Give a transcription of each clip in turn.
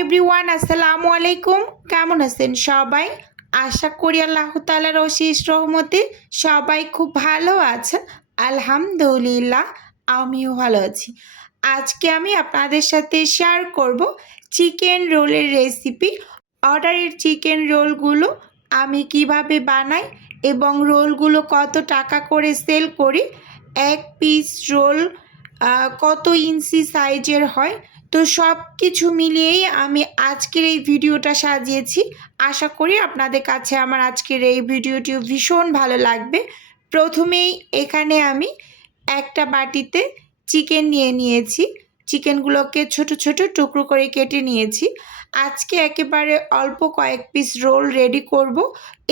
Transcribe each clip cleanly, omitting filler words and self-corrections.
Everyone, আসসালামু আলাইকুম। কেমন আছেন সবাই? আশা করি আল্লাহ তাআলার অশেষ রহমতে সবাই খুব ভালো আছেন। আলহামদুলিল্লাহ, আমিও ভালো আছি। আজকে আমি আপনাদের সাথে শেয়ার করব চিকেন রোলের রেসিপি। অর্ডারের চিকেন রোলগুলো আমি কিভাবে বানাই এবং রোলগুলো কত টাকা করে সেল করি, এক পিস রোল কত ইঞ্চি সাইজের হয়, তো সব কিছু মিলিয়েই আমি আজকের এই ভিডিওটা সাজিয়েছি। আশা করি আপনাদের কাছে আমার আজকের এই ভিডিওটি ভীষণ ভালো লাগবে। প্রথমেই এখানে আমি একটা বাটিতে চিকেন নিয়ে নিয়েছি। চিকেনগুলোকে ছোট ছোট টুকরো করে কেটে নিয়েছি। আজকে একেবারে অল্প কয়েক পিস রোল রেডি করব,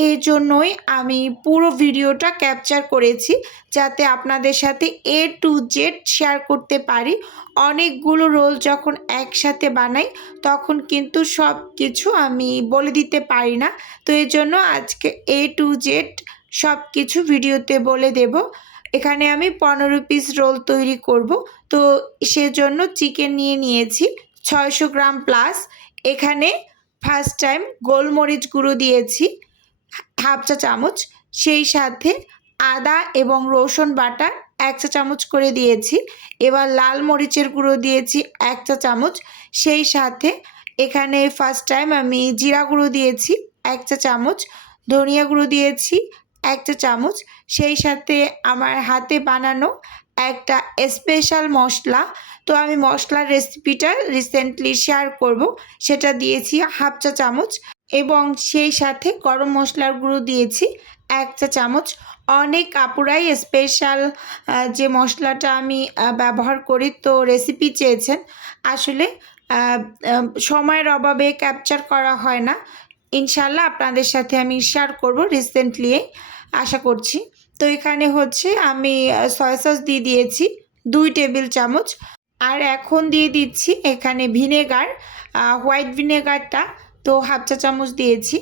এই জন্যই আমি পুরো ভিডিওটা ক্যাপচার করেছি, যাতে আপনাদের সাথে A to Z শেয়ার করতে পারি। অনেকগুলো রোল যখন একসাথে বানাই তখন কিন্তু সব কিছু আমি বলে দিতে পারি না, তো এই জন্য আজকে A to Z সব কিছু ভিডিওতে বলে দেব। এখানে আমি 15 পিস রোল তৈরি করব, তো সেজন্য চিকেন নিয়ে নিয়েছি 600 গ্রাম প্লাস। এখানে ফার্স্ট টাইম গোলমরিচ গুঁড়ো দিয়েছি হাফ চা চামচ, সেই সাথে আদা এবং রসুন বাটা 1 চা চামচ করে দিয়েছি। এবার লাল মরিচের গুঁড়ো দিয়েছি 1 চা চামচ, সেই সাথে এখানে ফার্স্ট টাইম আমি জিরা গুঁড়ো দিয়েছি 1 চা চামচ, ধনিয়া গুঁড়ো দিয়েছি 1 চা চামচ, সেই সাথে আমার হাতে বানানো একটা স্পেশাল মশলা, তো আমি মশলার রেসিপিটা রিসেন্টলি শেয়ার করব, সেটা দিয়েছি হাফ চা চামচ, এবং সেই সাথে গরম মশলার গুঁড়ো দিয়েছি 1 চা চামচ। অনেক আপুরাই স্পেশাল যে মশলাটা আমি ব্যবহার করি, তো রেসিপি চেয়েছেন। আসলে সময়ের অভাবে ক্যাপচার করা হয় না। ইনশাল্লাহ আপনাদের সাথে আমি শেয়ার করব রিসেন্টলি, আশা করছি। তো এখানে হচ্ছে আমি সয়া সস দিয়ে দিয়েছি 2 টেবিল চামচ, আর এখন দিয়ে দিচ্ছি এখানে ভিনেগার, হোয়াইট ভিনেগারটা তো হাফ চা চামচ দিয়েছি।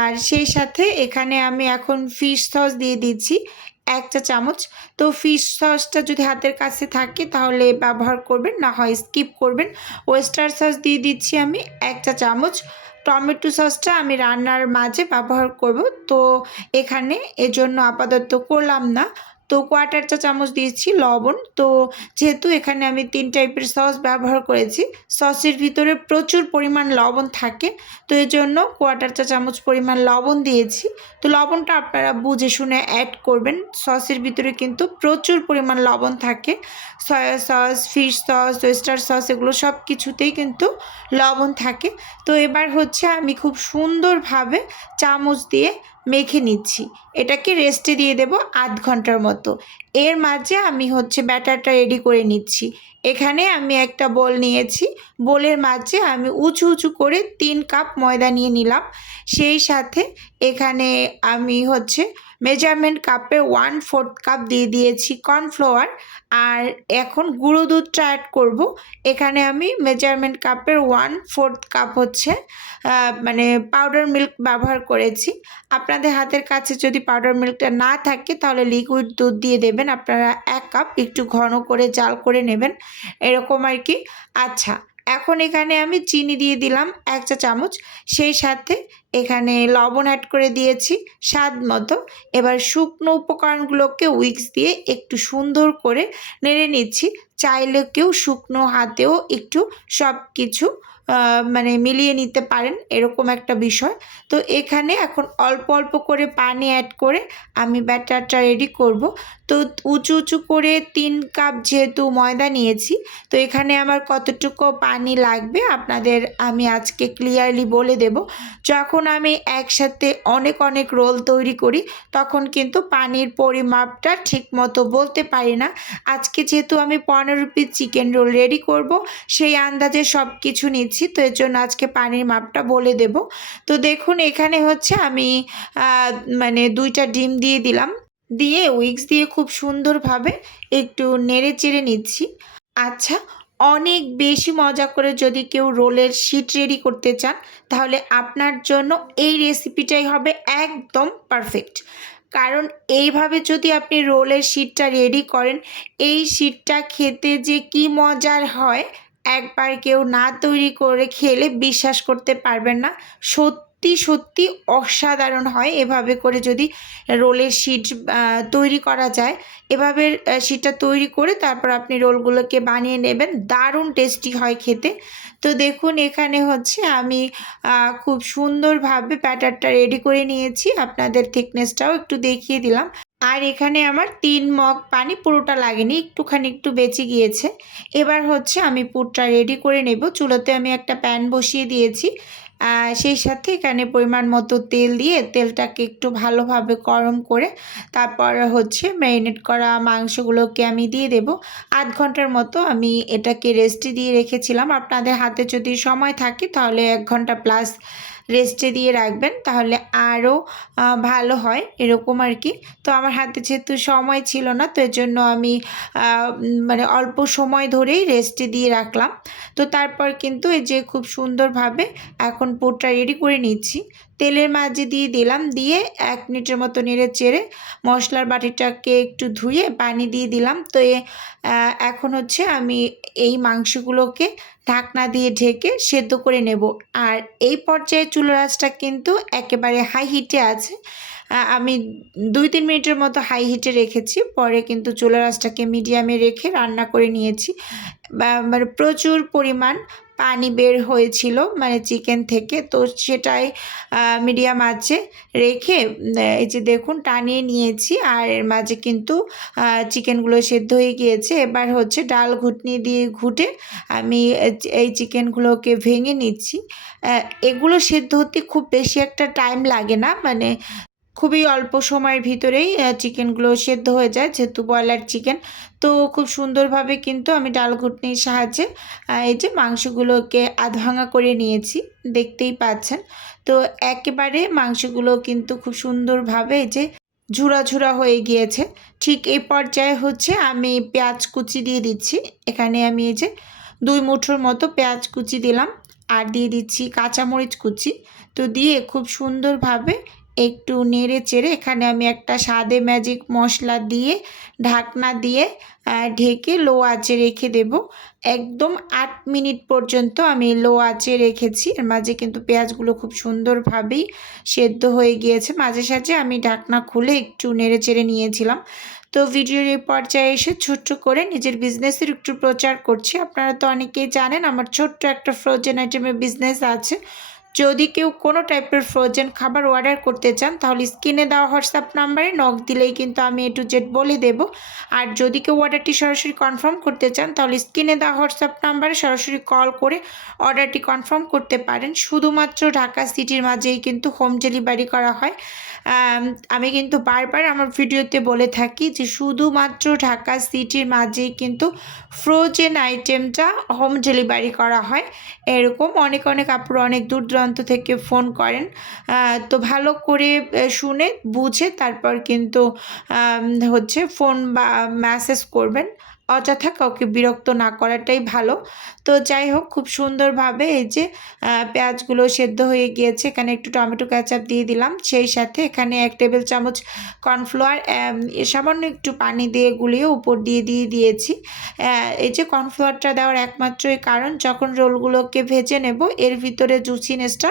আর সেই সাথে এখানে আমি এখন ফিশ সস দিয়ে দিচ্ছি 1 চা চামচ। তো ফিশ সসটা যদি হাতের কাছে থাকে তাহলে ব্যবহার করবেন, না হয় স্কিপ করবেন। ওয়েস্টার সস দিয়ে দিচ্ছি আমি 1 চা চামচ। টমেটো সসটা আমি রান্নার মাঝে ব্যবহার করব, তো এখানে এজন্য আপাতত করলাম না। তো কোয়ার্টার চা চামচ দিয়েছি লবণ। তো যেহেতু এখানে আমি 3 টাইপের সস ব্যবহার করেছি, সসের ভিতরে প্রচুর পরিমাণ লবণ থাকে, তো এই জন্য কোয়ার্টার চা চামচ পরিমাণ লবণ দিয়েছি। তো লবণটা আপনারা বুঝে শুনে অ্যাড করবেন, সসের ভিতরে কিন্তু প্রচুর পরিমাণ লবণ থাকে। Soya sauce, fish sauce, oyster sauce এগুলো সব কিছুতেই কিন্তু লবণ থাকে। তো এবার হচ্ছে আমি খুব সুন্দরভাবে চামচ দিয়ে মেখে নিচ্ছি। এটাকে রেস্টে দিয়ে দেব আধ ঘন্টার মতো। এর মাঝে আমি হচ্ছে ব্যাটারটা রেডি করে নিচ্ছি। এখানে আমি একটা বোল নিয়েছি, বোলের মাঝে আমি উঁচু উঁচু করে 3 কাপ ময়দা নিয়ে নিলাম। সেই সাথে এখানে আমি হচ্ছে মেজারমেন্ট কাপের 1/4 কাপ দিয়ে দিয়েছি কর্নফ্লাওয়ার। আর এখন গুঁড়ো দুধটা অ্যাড করব। এখানে আমি মেজারমেন্ট কাপের 1/4 কাপ হচ্ছে মানে পাউডার মিল্ক ব্যবহার করেছি। আপনাদের হাতের কাছে যদি পাউডার মিল্কটা না থাকে তাহলে লিকুইড দুধ দিয়ে দেবেন। আপনারা 1 কাপ একটু ঘন করে জাল করে নেবেন, এরকম আর কি। আচ্ছা, এখন এখানে আমি চিনি দিয়ে দিলাম 1 চা চামচ, সেই সাথে এখানে লবণ অ্যাড করে দিয়েছি স্বাদ মতো। এবার শুকনো উপকরণগুলোকে উইক্স দিয়ে একটু সুন্দর করে নেড়ে নিচ্ছি। চাইলে কেউ শুকনো হাতেও একটু সব কিছু মানে মিলিয়ে নিতে পারেন, এরকম একটা বিষয়। তো এখানে এখন অল্প অল্প করে পানি অ্যাড করে আমি ব্যাটারটা রেডি করব। তো উঁচু উঁচু করে 3 কাপ যেহেতু ময়দা নিয়েছি, তো এখানে আমার কতটুকু পানি লাগবে আপনাদের আমি আজকে ক্লিয়ারলি বলে দেব। যখন আমি একসাথে অনেক অনেক রোল তৈরি করি তখন কিন্তু পানির পরিমাপটা ঠিক মতো বলতে পারি না। আজকে যেহেতু আমি 15 পিস চিকেন রোল রেডি করব, সেই আন্দাজে সব কিছু নিচ্ছি, তো এর জন্য আজকে পানির মাপটা বলে দেব। তো দেখুন এখানে হচ্ছে আমি মানে 2টা ডিম দিয়ে দিলাম, দিয়ে উইক্স দিয়ে খুব সুন্দরভাবে একটু নেড়ে চেড়ে নিচ্ছি। আচ্ছা, অনেক বেশি মজা করে যদি কেউ রোলের শিট রেডি করতে চান তাহলে আপনার জন্য এই রেসিপিটাই হবে একদম পারফেক্ট। কারণ এইভাবে যদি আপনি রোলের শিটটা রেডি করেন, এই শিটটা খেতে যে কি মজার হয় একবার কেউ না তৈরি করে খেলে বিশ্বাস করতে পারবেন না, সত্যি সত্যি অসাধারণ হয়। এভাবে করে যদি রোলের শিট তৈরি করা যায়, এভাবে শিটটা তৈরি করে তারপর আপনি রোলগুলোকে বানিয়ে নেবেন, দারুণ টেস্টি হয় খেতে। তো দেখুন এখানে হচ্ছে আমি খুব সুন্দরভাবে ব্যাটারটা রেডি করে নিয়েছি, আপনাদের থিকনেসটাও একটু দেখিয়ে দিলাম। আর এখানে আমার 3 মগ পানি, পুরোটা লাগেনি, একটুখানি একটু বেঁচে গিয়েছে। এবার হচ্ছে আমি পুরটা রেডি করে নেব। চুলোতে আমি একটা প্যান বসিয়ে দিয়েছি, সেই সাথে এখানে পরিমাণ মতো তেল দিয়ে তেলটাকে একটু ভালোভাবে গরম করে তারপর হচ্ছে ম্যারিনেট করা মাংসগুলোকে আমি দিয়ে দেব। আধ ঘন্টার মতো আমি এটাকে রেস্টে দিয়ে রেখেছিলাম। আপনাদের হাতে যদি সময় থাকে তাহলে 1 ঘন্টা প্লাস রেস্টে দিয়ে রাখবেন, তাহলে আরও ভালো হয় এরকম আর কি। তো আমার হাতে যেহেতু সময় ছিল না, তো এর জন্য আমি মানে অল্প সময় ধরেই রেস্টে দিয়ে রাখলাম। তো তারপর কিন্তু এই যে খুব সুন্দরভাবে এখন পুরটা রেডি করে নিচ্ছি। তেলের মাঝে দিয়ে দিলাম, দিয়ে 1 মিনিটের মতো নেড়ে চেড়ে মশলার বাটিটাকে একটু ধুয়ে পানি দিয়ে দিলাম। তো এখন হচ্ছে আমি এই মাংসগুলোকে ঢাকনা দিয়ে ঢেকে সেদ্ধ করে নেব। আর এই পর্যায়ে চুলার আঁচটা কিন্তু একেবারে হাই হিটে আছে। আমি 2-3 মিনিটের মতো হাই হিটে রেখেছি, পরে কিন্তু চুলার আঁচটাকে মিডিয়ামে রেখে রান্না করে নিয়েছি। মানে প্রচুর পরিমাণ পানি বের হয়েছিল মানে চিকেন থেকে, তো সেটাই মিডিয়াম আঁচে রেখে এই যে দেখুন টানিয়ে নিয়েছি, আর এর মাঝে কিন্তু চিকেনগুলো সেদ্ধ হয়ে গিয়েছে। এবার হচ্ছে ডাল ঘুটনি দিয়ে ঘুটে আমি এই চিকেনগুলোকে ভেঙে নিচ্ছি। এগুলো সেদ্ধ হতে খুব বেশি একটা টাইম লাগে না, মানে খুবই অল্প সময়ের ভিতরেই চিকেনগুলো সেদ্ধ হয়ে যায়, যেহেতু ব্রয়লার চিকেন। তো খুব সুন্দরভাবে কিন্তু আমি ডাল ঘুটনির সাহায্যে এই যে মাংসগুলোকে আধ ভাঙা করে নিয়েছি, দেখতেই পাচ্ছেন। তো একেবারে মাংসগুলো কিন্তু খুব সুন্দরভাবে এই যে ঝুরা ঝুরা হয়ে গিয়েছে। ঠিক এই পর্যায়ে হচ্ছে আমি পেঁয়াজ কুচি দিয়ে দিচ্ছি। এখানে আমি এই যে 2 মুঠোর মতো পেঁয়াজ কুচি দিলাম, আর দিয়ে দিচ্ছি কাঁচামরিচ কুচি। তো দিয়ে খুব সুন্দরভাবে একটু নেড়ে চেড়ে এখানে আমি একটা স্বাদে ম্যাজিক মশলা দিয়ে ঢাকনা দিয়ে ঢেকে লো আঁচে রেখে দেব। একদম 8 মিনিট পর্যন্ত আমি লো আঁচে রেখেছি। এর মাঝে কিন্তু পেঁয়াজগুলো খুব সুন্দরভাবেই সেদ্ধ হয়ে গিয়েছে। মাঝে সাঝে আমি ঢাকনা খুলে একটু নেড়ে চেড়ে নিয়েছিলাম। তো ভিডিওর এই পর্যায়ে এসে ছোট্ট করে নিজের বিজনেসের একটু প্রচার করছি। আপনারা তো অনেকেই জানেন আমার ছোট্ট একটা ফ্রোজেন আইটেমের বিজনেস আছে। যদি কেউ কোনো টাইপের ফ্রোজেন খাবার অর্ডার করতে চান তাহলে স্ক্রিনে দেওয়া হোয়াটসঅ্যাপ নাম্বারে নক দিলেই কিন্তু আমি A to Z বলে দেব। আর যদি কেউ অর্ডারটি সরাসরি কনফার্ম করতে চান তাহলে স্ক্রিনে দেওয়া হোয়াটসঅ্যাপ নাম্বারে সরাসরি কল করে অর্ডারটি কনফার্ম করতে পারেন। শুধুমাত্র ঢাকা সিটির মাঝেই কিন্তু হোম ডেলিভারি করা হয়। আমি কিন্তু বারবার আমার ভিডিওতে বলে থাকি যে শুধুমাত্র ঢাকা সিটির মাঝেই কিন্তু ফ্রোজেন আইটেমটা হোম ডেলিভারি করা হয়। এরকম অনেক অনেক আপুরা অনেক দূর দূরান্ত থেকে ফোন করেন। তো ভালো করে শুনে বুঝে তারপর কিন্তু হচ্ছে ফোন বা মেসেজ করবেন। অযথা কাউকে বিরক্ত না করাটাই ভালো। তো যাই হোক খুব সুন্দরভাবে এই যে পেঁয়াজগুলো সেদ্ধ হয়ে গিয়েছে, এখানে একটু টমেটো কেচাপ দিয়ে দিলাম, সেই সাথে এখানে 1 টেবিল চামচ কর্নফ্লাওয়ার সামান্য একটু পানি দিয়ে গুলিয়ে উপর দিয়ে দিয়েছি। এই যে কর্নফ্লাওয়ারটা দেওয়ার একমাত্রই কারণ যখন রোলগুলোকে ভেজে নেব এর ভিতরে জুসিনেসটা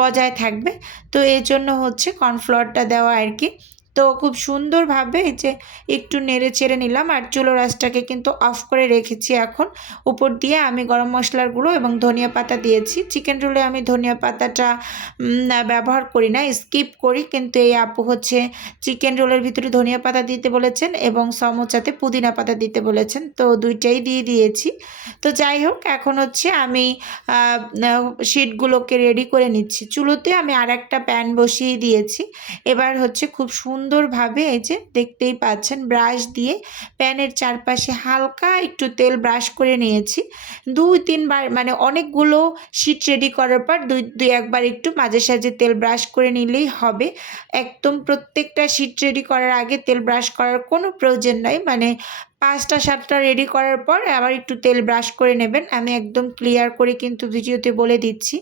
বজায় থাকবে, তো এই জন্য হচ্ছে কর্নফ্লাওয়ারটা দেওয়া আর কি। তো খুব সুন্দরভাবে এই যে একটু নেড়ে চেড়ে নিলাম, আর চুলোর আঁচটাকে কিন্তু অফ করে রেখেছি। এখন উপর দিয়ে আমি গরম মশলার গুঁড়ো এবং ধনিয়া পাতা দিয়েছি। চিকেন রোলে আমি ধনিয়া পাতাটা ব্যবহার করি না, স্কিপ করি, কিন্তু এই আপু হচ্ছে চিকেন রোলের ভিতরে ধনিয়া পাতা দিতে বলেছেন এবং সমোচাতে পুদিনা পাতা দিতে বলেছেন, তো দুইটাই দিয়ে দিয়েছি। তো যাই হোক এখন হচ্ছে আমি শিটগুলোকে রেডি করে নিচ্ছি। চুলোতে আমি আর একটা প্যান বসিয়ে দিয়েছি। এবার হচ্ছে খুব সুন্দরভাবে এই যে দেখতেই পাচ্ছেন ব্রাশ দিয়ে প্যানের চারপাশে হালকা একটু তেল ব্রাশ করে নিয়েছি। 2-3 বার মানে অনেকগুলো শিট রেডি করার পর দুই একবার একটু মাঝে সাঝে তেল ব্রাশ করে নিলেই হবে। একদম প্রত্যেকটা শিট রেডি করার আগে তেল ব্রাশ করার কোনো প্রয়োজন নাই, মানে 5টা-7টা রেডি করার পর আবার একটু তেল ব্রাশ করে নেবেন। আমি একদম ক্লিয়ার করে কিন্তু ভিডিওতে বলে দিচ্ছি।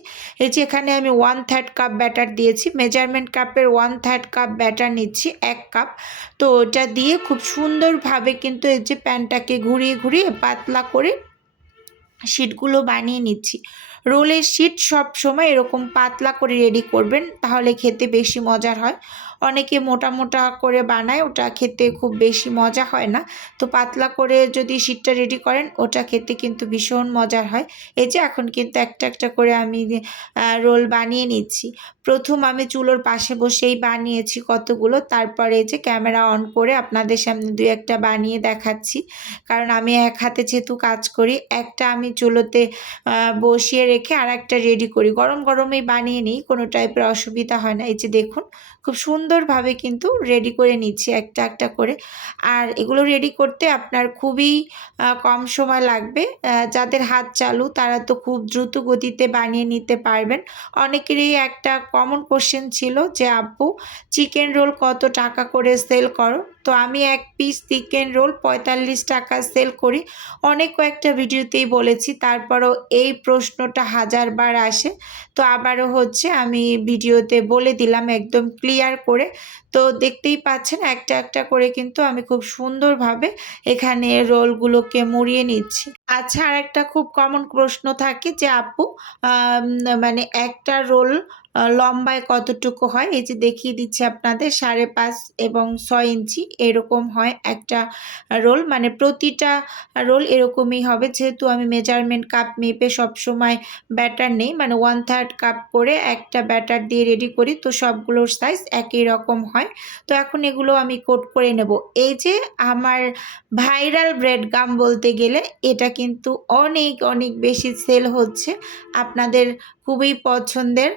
এই যে এখানে আমি 1/3 কাপ ব্যাটার দিয়েছি, মেজারমেন্ট কাপের 1/3 কাপ ব্যাটার নিচ্ছি 1 কাপ। তো ওটা দিয়ে খুব সুন্দরভাবে কিন্তু এই যে প্যানটাকে ঘুরিয়ে ঘুরিয়ে পাতলা করে শিটগুলো বানিয়ে নিচ্ছি। রোলের শিট সবসময় এরকম পাতলা করে রেডি করবেন, তাহলে খেতে বেশি মজার হয়। অনেকে মোটা মোটা করে বানায়, ওটা খেতে খুব বেশি মজা হয় না। তো পাতলা করে যদি শিটটা রেডি করেন ওটা খেতে কিন্তু ভীষণ মজার হয়। এই যে এখন কিন্তু একটা একটা করে আমি রোল বানিয়ে নিচ্ছি। প্রথম আমি চুলোর পাশে বসেই বানিয়েছি কতগুলো, তারপরে এই যে ক্যামেরা অন করে আপনাদের সামনে 2-1টা বানিয়ে দেখাচ্ছি। কারণ আমি এক হাতে যেহেতু কাজ করি, একটা আমি চুলোতে বসিয়ে রেখে আর একটা রেডি করি, গরম গরমেই বানিয়ে নিই, কোনো টাইপের অসুবিধা হয় না। এই যে দেখুন খুব সুন্দরভাবে কিন্তু রেডি করে নিচ্ছি একটা একটা করে। আর এগুলো রেডি করতে আপনার খুবই কম সময় লাগবে। যাদের হাত চালু তারা তো খুব দ্রুত গতিতে বানিয়ে নিতে পারবেন। অনেকেরই একটা কমন কোশ্চেন ছিল যে আপু চিকেন রোল কত টাকা করে সেল করো? তো আমি এক পিস চিকেন রোল 45 টাকা সেল করি। অনেক কয়েকটা ভিডিওতেই বলেছি, তারপরও এই প্রশ্নটা হাজারবার আসে। তো আবারও হচ্ছে আমি ভিডিওতে বলে দিলাম একদম ক্লিয়ার করে। তো দেখতেই পাচ্ছেন একটা একটা করে কিন্তু আমি খুব সুন্দরভাবে এখানে রোলগুলোকে মুড়িয়ে নিচ্ছি। আচ্ছা, আর একটা খুব কমন প্রশ্ন থাকে যে আপু মানে একটা রোল লম্বায় কতটুকু হয়? এই যে দেখিয়ে দিচ্ছি আপনাদের 5.5 এবং 6 ইঞ্চি এরকম হয় একটা রোল, মানে প্রতিটা রোল এরকমই হবে। যেহেতু আমি মেজারমেন্ট কাপ মেপে সবসময় ব্যাটার নেই, মানে 1/3 কাপ করে একটা ব্যাটার দিয়ে রেডি করি, তো সবগুলোর সাইজ একই রকম হয়। তো এখন এগুলো আমি কোট করে নেব। এই যে আমার ভাইরাল ব্রেড গাম বলতে গেলে এটা কিন্তু অনেক অনেক বেশি সেল হচ্ছে, আপনাদের খুবই পছন্দের।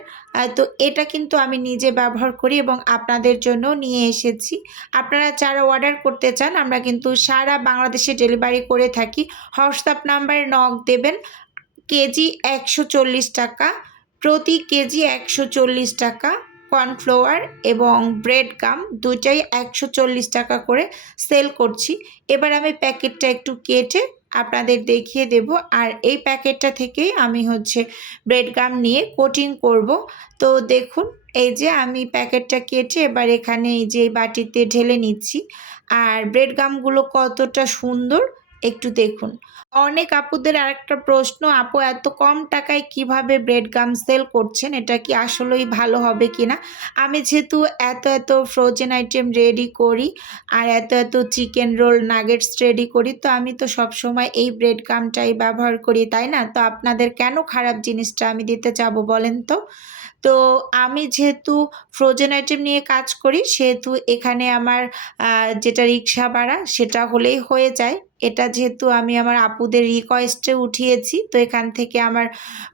তো এটা কিন্তু আমি নিজে ব্যবহার করি এবং আপনাদের জন্য নিয়ে এসেছি। আপনারা যারা অর্ডার করতে চান আমরা কিন্তু সারা বাংলাদেশে ডেলিভারি করে থাকি। হোয়াটসঅ্যাপ নাম্বারে নক দেবেন। কেজি 140 টাকা, প্রতি কেজি 140 টাকা। কর্নফ্লাওয়ার এবং ব্রেড গাম দুইটাই 140 টাকা করে সেল করছি। এবার আমি প্যাকেটটা একটু কেটে আপনাদের দেখিয়ে দেব। আর এই প্যাকেটটা থেকেই আমি হচ্ছে ব্রেড গাম নিয়ে কোটিং করব। তো দেখুন এই যে আমি প্যাকেটটা কেটে এবার এখানে এই যে বাটিতে ঢেলে নিচ্ছি। আর ব্রেড গামগুলো কতটা সুন্দর একটু দেখুন। অনেক আপুদের আরেকটা প্রশ্ন, আপু এত কম টাকায় কিভাবে ব্রেড গাম সেল করছেন, এটা কি আসলেই ভালো হবে কিনা? আমি যেহেতু এত এত ফ্রোজেন আইটেম রেডি করি আর এত এত চিকেন রোল নাগেটস রেডি করি, তো আমি তো সবসময় এই ব্রেড গামটাই ব্যবহার করি, তাই না? তো আপনাদের কেন খারাপ জিনিসটা আমি দিতে যাব বলেন তো? তো আমি যেহেতু ফ্রোজেন আইটেম নিয়ে কাজ করি, সেহেতু এখানে আমার যেটা রিক্সা ভাড়া সেটা হলেই হয়ে যায়। এটা যেহেতু আমি আমার আপুদের রিকোয়েস্টে উঠিয়েছি, তো এখান থেকে আমার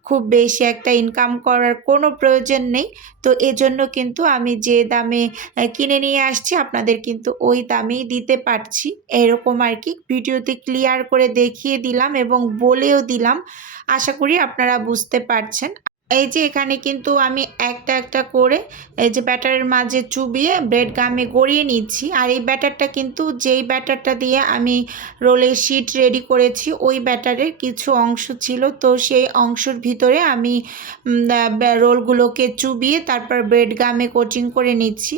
খুব বেশি একটা ইনকাম করার কোনো প্রয়োজন নেই। তো এজন্য কিন্তু আমি যে দামে কিনে নিয়ে আসছি আপনাদের কিন্তু ওই দামেই দিতে পারছি। এরকম আর কি, ভিডিওতে ক্লিয়ার করে দেখিয়ে দিলাম এবং বলেও দিলাম। আশা করি আপনারা বুঝতে পারছেন। এই যে এখানে কিন্তু আমি একটা একটা করে এই যে ব্যাটারের মাঝে চুবিয়ে ব্রেড গামে গড়িয়ে নিচ্ছি। আর এই ব্যাটারটা কিন্তু যেই ব্যাটারটা দিয়ে আমি রোলের শিট রেডি করেছি ওই ব্যাটারের কিছু অংশ ছিল, তো সেই অংশের ভিতরে আমি রোলগুলোকে চুবিয়ে তারপর ব্রেড গামে কোটিং করে নিচ্ছি।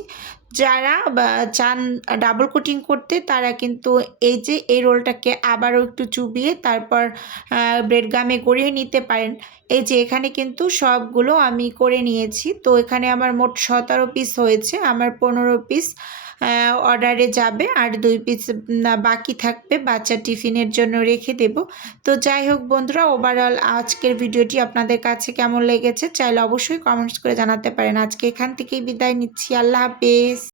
যারা চান ডাবল কোটিং করতে তারা কিন্তু এই যে এই রোলটাকে আবারও একটু চুবিয়ে তারপর ব্রেড গামে গড়িয়ে নিতে পারেন। এই যে এখানে কিন্তু সবগুলো আমি করে নিয়েছি। তো এখানে আমার মোট 17 পিস হয়েছে, আমার 15 পিস অর্ডারে যাবে আর 2 পিস বাকি থাকবে, বাচ্চা টিফিনের জন্য রেখে দেব। তো যাই হোক বন্ধুরা, ওভারঅল আজকের ভিডিওটি আপনাদের কাছে কেমন লেগেছে চাইলে অবশ্যই কমেন্টস করে জানাতে পারেন। আজকে এখান থেকেই বিদায় নিচ্ছি। আল্লাহ হাফেজ।